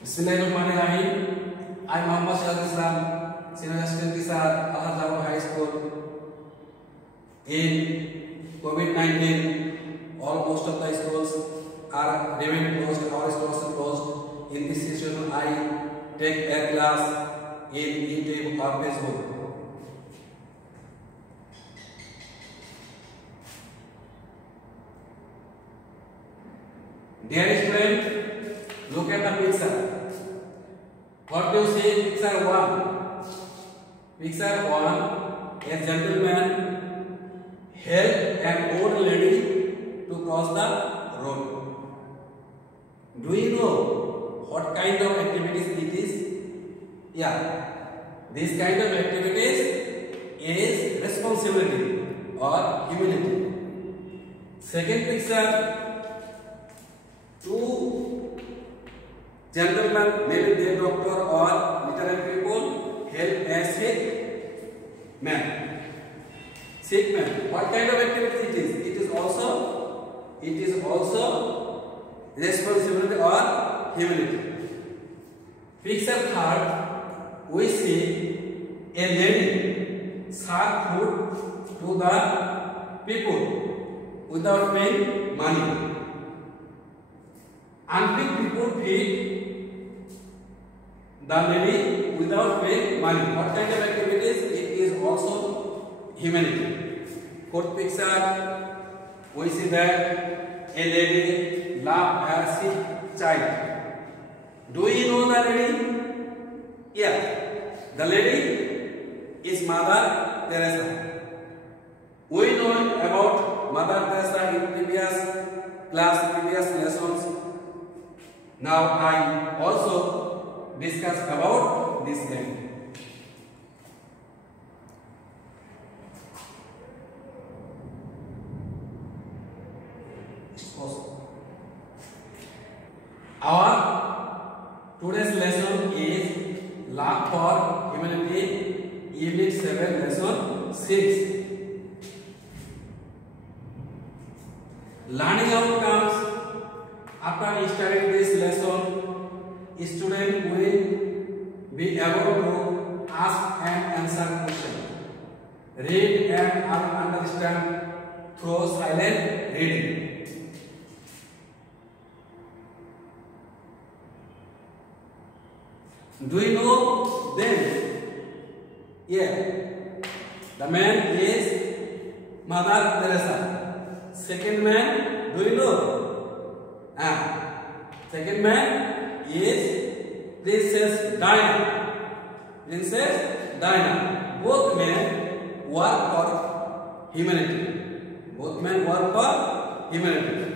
Bismillahirrahmanirrahim. I Muhammad Shahid Islam, senior assistant teacher, Al-Hazar High School. In COVID-19, all most of the schools are remain closed. Our schools are closed. In this situation, I take a class in YouTube or Facebook. Dear student, look at the picture. What do you see? Picture 1. Picture 1. A gentleman helped an old lady to cross the road. Do you know what kind of activities it is? Yeah, this kind of activities is responsibility or humility. Second picture. Two gentlemen, maybe they doctor or literary people, help a sick man. Sick man. What kind of activity it is? It is also responsibility or humility. Picture 3, we see a lady serve food to the people without paying money. Unpaid people feed the lady without paying money. What kind of activities? It is also humanity. Fourth picture, we see that a lady love a sick child. Do you know the lady? Yeah, the lady is Mother Teresa. We know about Mother Teresa in previous lessons. Now I also discuss about this lady. Our today's lesson is Love for Humanity, Unit 7, Lesson 6. Learning outcomes. After studying this lesson, student will be able to ask and answer questions, read and understand through silent reading. Do you know them? Yeah. The man is Mother Teresa. Second man, do you know? Second man is Princess Diana. Princess Diana. Both men work for humanity. Both men work for humanity.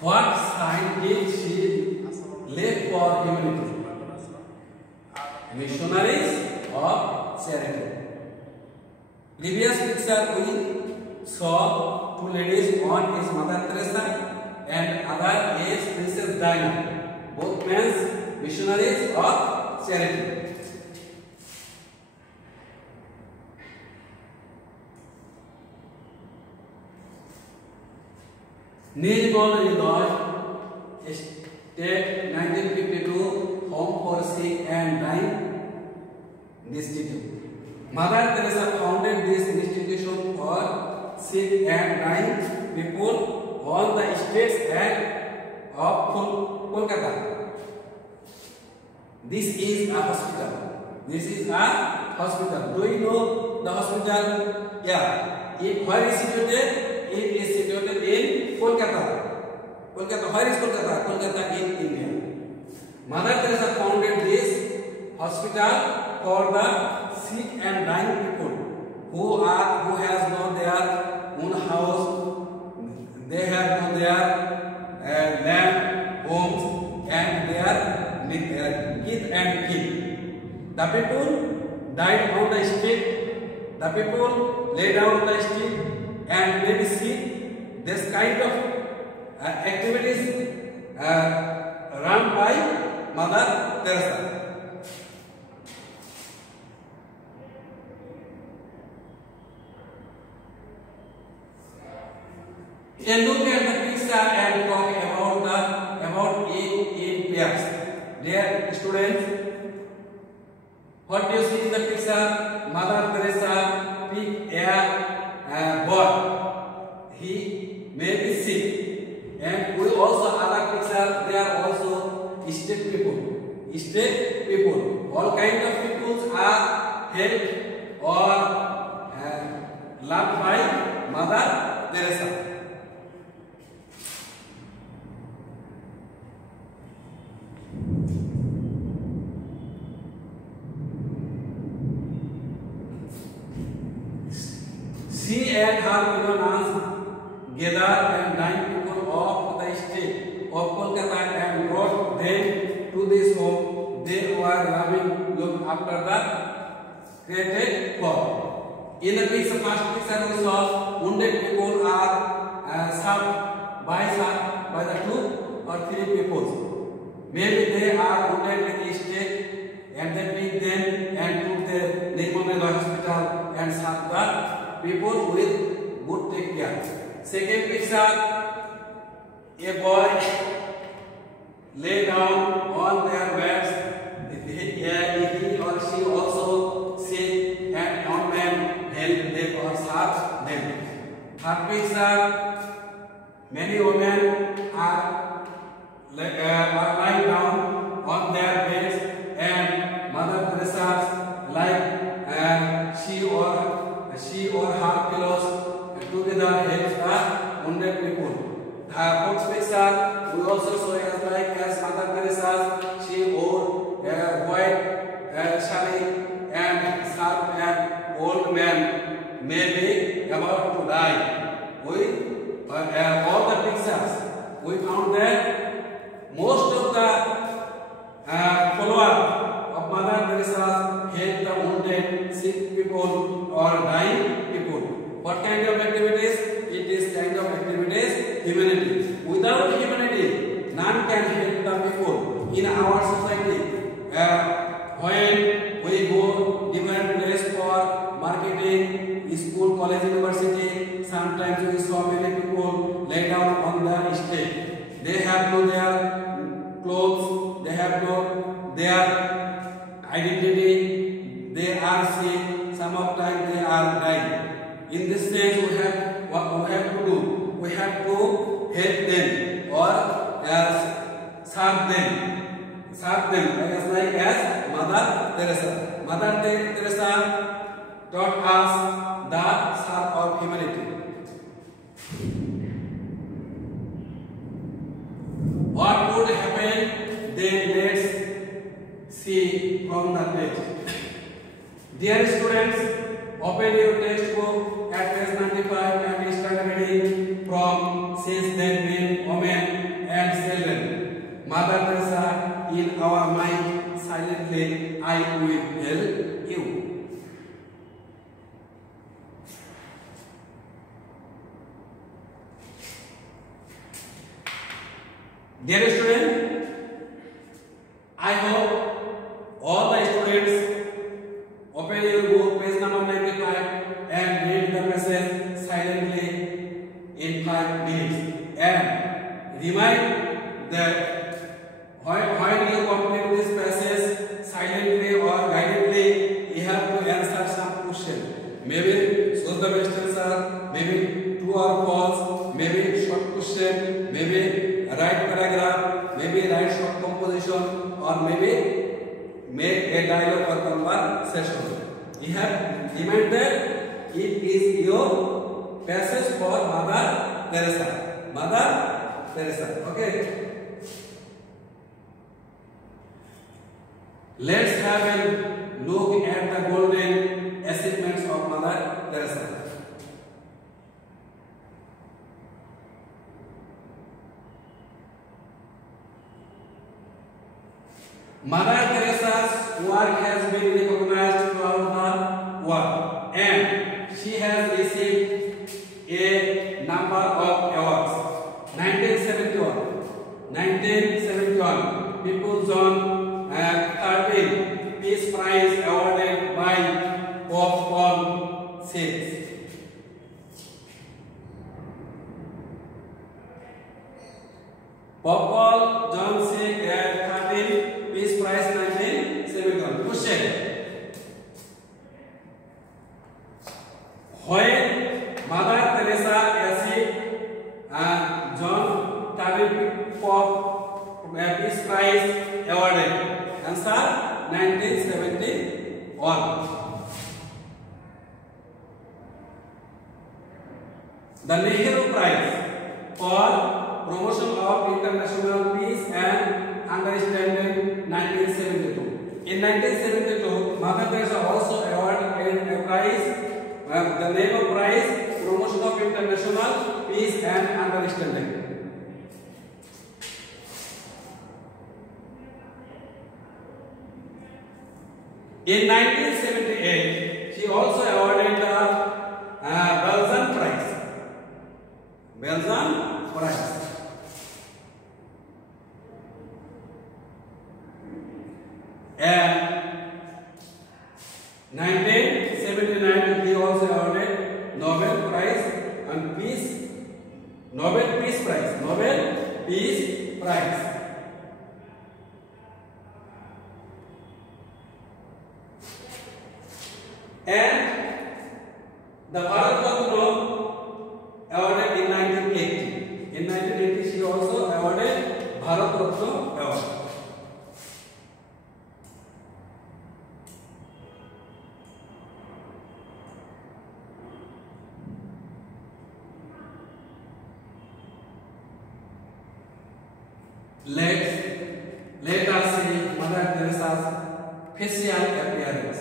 What sign did she leave for humanity? Missionaries or charity. Previous picture we saw two ladies. One is Mother Teresa and other is Princess Diana. Both men missionaries or charity. Nirmal Hriday State 1952 Home for Sick and Dying Institute. Mother Teresa founded this institution for sick and dying people on the States Act of Kolkata. This is a hospital. Do you know the hospital? Yeah. Where is situated? It is situated in Kolkata. Where is Kolkata? Kolkata in India. Mother Teresa founded this hospital for the sick and dying people who has no their own house, they have no their land, homes, and their kith and kin. The people died on the street. The people lay down on the street and maybe sick. This kind of activities run by Mother Teresa. And look at the picture and talk about it in pairs. Dear students, what do you see in the picture? Mother Teresa picked a boy. He may be sick, and we also other picture. They are also state people. State people. All kinds of people are helped or loved by Mother Teresa. She and her Madonnas gathered and nine people of the state of Kolkata and brought them to this home. They were loving, looked after the created God. In the picture, first picture we saw wounded people are served by the 2 or 3 people. Maybe they are wounded in the state and they pick them and took them to Nirmala hospital and served the people with good take care. Second picture, a boy lay down on their beds. He or she also sit and on them help them or serve them. Third picture, many women are lying down on their beds and Mother Teresa she or her pillows together helps the wounded people. The fourth picture we also saw as Mother Teresa, she wore a white sari and served an old man maybe about to die. With all the pictures we found that most of the followers of Mother Teresa help the wounded, sick people or dying people. What kind of activities? It is kind of activities humanity. Without humanity, none can help the people in our society. When we go different place for marketing, school, college, university, sometimes we saw many people lay down on the street. They have no their clothes, they have no their identity, they are sick, some of time they are dying. In this stage, we have what we have to do. We have to help them or serve them. Serve them as like as Mother Teresa. Mother Teresa taught us the serve of humanity. What would happen? Then let's see from the page. Dear students, open your textbook at page 95 and start reading from Since Then Men, Women and Children. Mother Teresa, in our mind, silently, I will help you. Dear students, I hope all the students open your book, page number 95, and read the message silently in 5 minutes. And remind that when you complete this passage silently or guidedly, you have to answer some question. Maybe choose the best answer, maybe true or false, maybe short question, maybe write paragraph, maybe write short composition, or maybe make a dialogue or conversation. You have remind that it is your passage for Mother Teresa. Mother Teresa. Okay. Let's have a look at the golden achievements of Mother Teresa. Mother Teresa's work has been recognized throughout the world, and she has received a number of awards. 1971, People's Zone 13 Peace Prize awarded by Pope Paul VI. Answer 1971. The Nehru Prize for Promotion of International Peace and Understanding 1972. In 1972, Mother Teresa also awarded a prize. The name of prize Promotion of International Peace and Understanding. In 1978, she also awarded the Belgian Prize. Belgian Prize. And 1979, he also awarded Nobel Prize and Peace. Nobel Peace Prize. Nobel Peace Prize. And the Bharat Ratna awarded in 1980. In 1980, she also awarded Bharat Ratna award. Let us see Mother Teresa's facial appearance.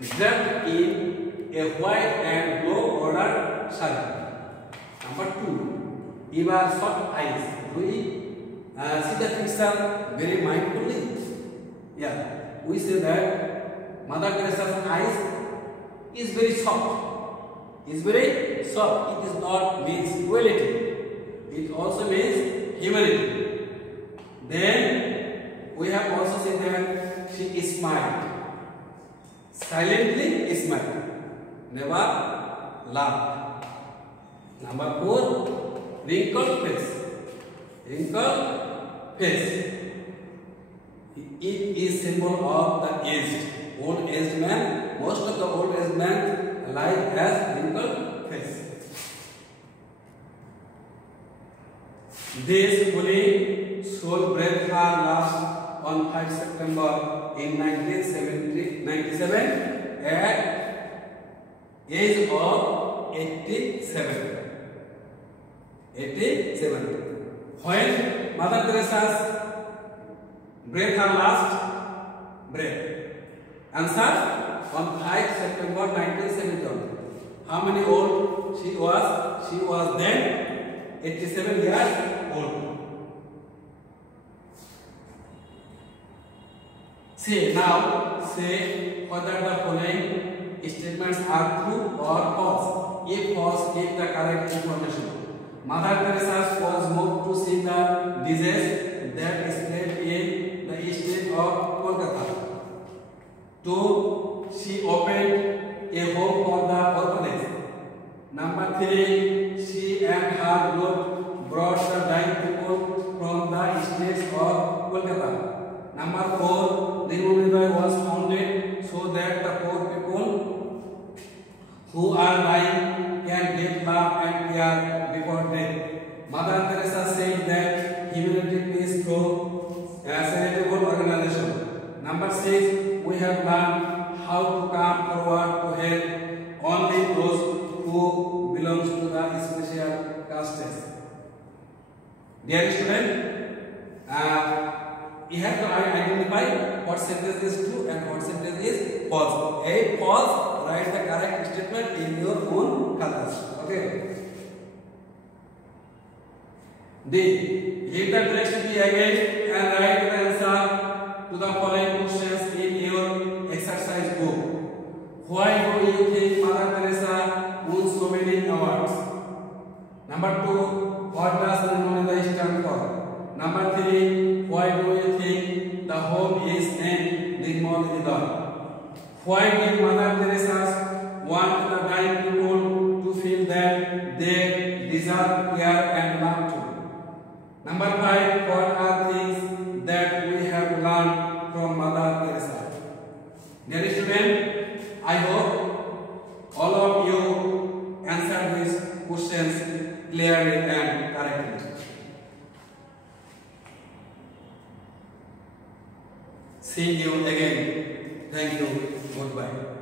Draped in a white and blue bordered sari. Number 2, Eva soft eyes. Do we see the picture very mindfully? Yeah, we say that Mother Teresa's eyes is very soft. Is very soft. It is not means cruelty. It also means humility. Then we have also said that she smiled. Silently smiled. Never laughed. Number 4, wrinkled face. Wrinkled face. It is symbol of the aged. Old aged man. Most of the old aged men live as wrinkled face. This fully soul breathed her last on 5 September in 1997 at age of 87. When Mother Teresa's breathed her last breath? Answer on 5 September 1971. How many old she was? She was then 87 years old. Say whether the following statements are true or false. If false, give the correct information. Mother Teresa was moved to see the disease that spread in the state of Kolkata. 2. She opened a home for the orphanage. Number 3. She and her group brought the dying people from the states of Kolkata. Number 4. The Dinmonoday was founded so that the poor people who are dying can get love and care before death. Mother Teresa said that humanity is through a charitable organization. Number 6. We have learned how to come forward to help only those who belong to the special castes. Dear student, you have to identify what sentence is true and what sentence is false. A false, write the correct statement in your own colors. Okay. D. Read the text be again and write the answer to the following questions in your exercise book. Why do you think Mother Teresa won so many awards? Number 2. What does Dinmonoday stand for? Number 3. Why do you think the home is named Dinmonoday? Why did Mother Teresa want the dying people to feel that they deserve care and love too? Number 5. What are things that we have learned from Mother Teresa? Dear student, I hope all of you answered these questions clearly and correctly. See you again. Thank you. Goodbye.